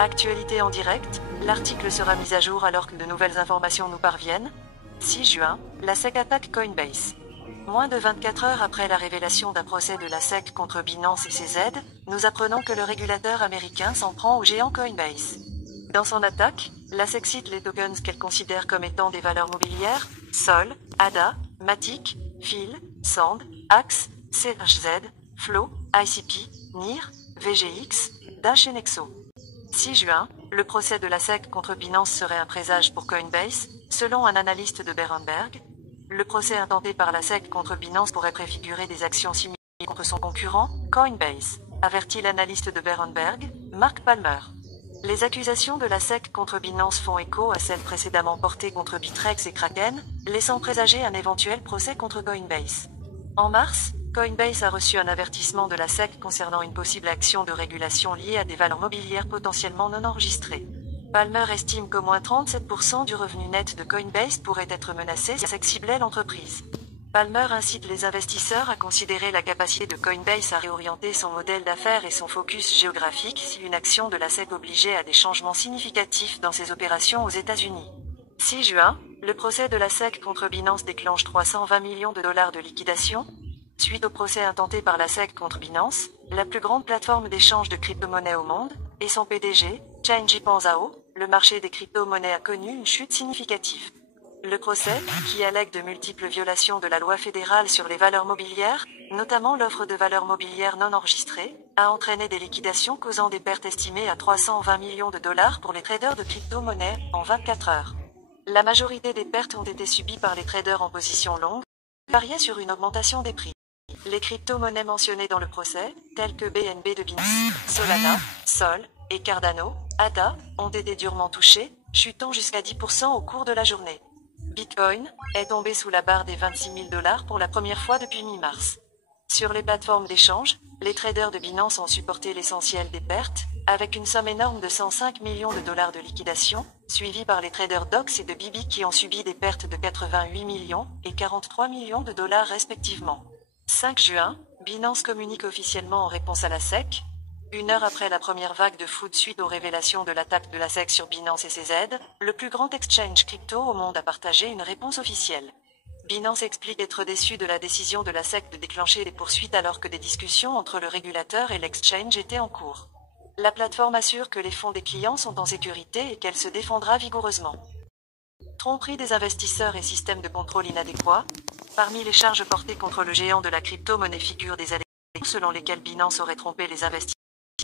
Actualité en direct, l'article sera mis à jour alors que de nouvelles informations nous parviennent. 6 juin, la SEC attaque Coinbase. Moins de 24 heures après la révélation d'un procès de la SEC contre Binance et CZ, nous apprenons que le régulateur américain s'en prend au géant Coinbase. Dans son attaque, la SEC cite les tokens qu'elle considère comme étant des valeurs mobilières, Sol, ADA, Matic, FIL, Sand, Axe, CHZ, Flow, ICP, NIR, VGX, Dash et Nexo. 6 juin, le procès de la SEC contre Binance serait un présage pour Coinbase, selon un analyste de Berenberg. Le procès intenté par la SEC contre Binance pourrait préfigurer des actions similaires contre son concurrent, Coinbase, avertit l'analyste de Berenberg, Mark Palmer. Les accusations de la SEC contre Binance font écho à celles précédemment portées contre Bitrex et Kraken, laissant présager un éventuel procès contre Coinbase. En mars, Coinbase a reçu un avertissement de la SEC concernant une possible action de régulation liée à des valeurs mobilières potentiellement non enregistrées. Palmer estime qu'au moins 37% du revenu net de Coinbase pourrait être menacé si la SEC ciblait l'entreprise. Palmer incite les investisseurs à considérer la capacité de Coinbase à réorienter son modèle d'affaires et son focus géographique si une action de la SEC obligeait à des changements significatifs dans ses opérations aux États-Unis. 6 juin, le procès de la SEC contre Binance déclenche 320 millions de dollars de liquidation. Suite au procès intenté par la SEC contre Binance, la plus grande plateforme d'échange de crypto-monnaies au monde, et son PDG, Changpeng Zhao, le marché des crypto-monnaies a connu une chute significative. Le procès, qui allègue de multiples violations de la loi fédérale sur les valeurs mobilières, notamment l'offre de valeurs mobilières non enregistrées, a entraîné des liquidations causant des pertes estimées à 320 millions de dollars pour les traders de crypto-monnaies en 24 heures. La majorité des pertes ont été subies par les traders en position longue, variées sur une augmentation des prix. Les crypto-monnaies mentionnées dans le procès, telles que BNB de Binance, Solana, Sol et Cardano, ADA, ont été durement touchées, chutant jusqu'à 10% au cours de la journée. Bitcoin est tombé sous la barre des 26 000 dollars pour la première fois depuis mi-mars. Sur les plateformes d'échange, les traders de Binance ont supporté l'essentiel des pertes, avec une somme énorme de 105 millions de dollars de liquidation, suivie par les traders DOX et de Bibi qui ont subi des pertes de 88 millions et 43 millions de dollars respectivement. 5 juin, Binance communique officiellement en réponse à la SEC. Une heure après la première vague de food suite aux révélations de l'attaque de la SEC sur Binance et CZ, le plus grand exchange crypto au monde a partagé une réponse officielle. Binance explique être déçu de la décision de la SEC de déclencher des poursuites alors que des discussions entre le régulateur et l'exchange étaient en cours. La plateforme assure que les fonds des clients sont en sécurité et qu'elle se défendra vigoureusement. Tromperie des investisseurs et système de contrôle inadéquat. Parmi les charges portées contre le géant de la crypto-monnaie figurent des allégations selon lesquelles Binance aurait trompé les investisseurs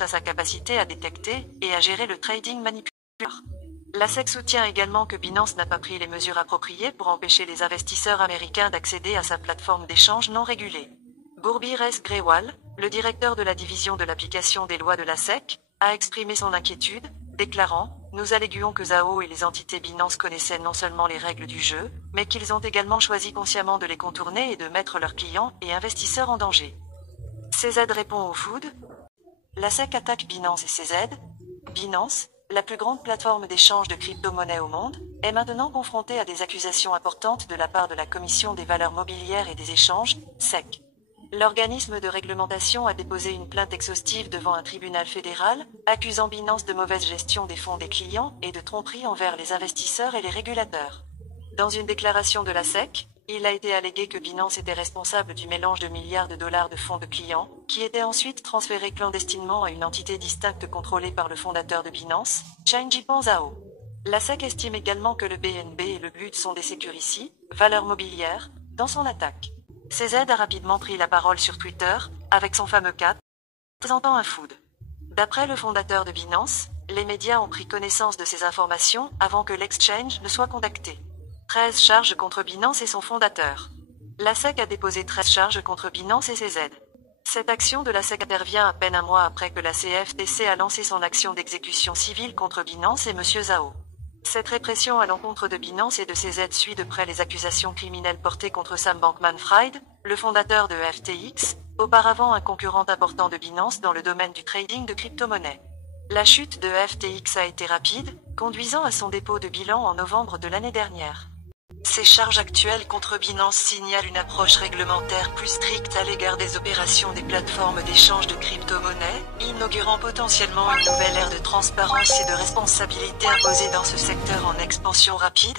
à sa capacité à détecter et à gérer le trading manipulateur. La SEC soutient également que Binance n'a pas pris les mesures appropriées pour empêcher les investisseurs américains d'accéder à sa plateforme d'échange non régulée. Gurmeet Grewal, le directeur de la division de l'application des lois de la SEC, a exprimé son inquiétude, déclarant « Nous alléguons que Zhao et les entités Binance connaissaient non seulement les règles du jeu, mais qu'ils ont également choisi consciemment de les contourner et de mettre leurs clients et investisseurs en danger. » CZ répond au food. La SEC attaque Binance et CZ. Binance, la plus grande plateforme d'échange de crypto-monnaies au monde, est maintenant confrontée à des accusations importantes de la part de la Commission des valeurs mobilières et des échanges, SEC. L'organisme de réglementation a déposé une plainte exhaustive devant un tribunal fédéral, accusant Binance de mauvaise gestion des fonds des clients et de tromperie envers les investisseurs et les régulateurs. Dans une déclaration de la SEC, il a été allégué que Binance était responsable du mélange de milliards de dollars de fonds de clients, qui étaient ensuite transférés clandestinement à une entité distincte contrôlée par le fondateur de Binance, Changpeng Zhao. La SEC estime également que le BNB et le BUD sont des securities, valeurs mobilières, dans son attaque. CZ a rapidement pris la parole sur Twitter, avec son fameux cap, présentant un food. D'après le fondateur de Binance, les médias ont pris connaissance de ces informations avant que l'exchange ne soit contacté. 13 charges contre Binance et son fondateur. La SEC a déposé 13 charges contre Binance et CZ. Cette action de la SEC intervient à peine un mois après que la CFTC a lancé son action d'exécution civile contre Binance et M. Zhao. Cette répression à l'encontre de Binance et de CZ suit de près les accusations criminelles portées contre Sam Bankman-Fried, le fondateur de FTX, auparavant un concurrent important de Binance dans le domaine du trading de crypto-monnaies. La chute de FTX a été rapide, conduisant à son dépôt de bilan en novembre de l'année dernière. Ces charges actuelles contre Binance signalent une approche réglementaire plus stricte à l'égard des opérations des plateformes d'échange de crypto-monnaies, inaugurant potentiellement une nouvelle ère de transparence et de responsabilité imposée dans ce secteur en expansion rapide.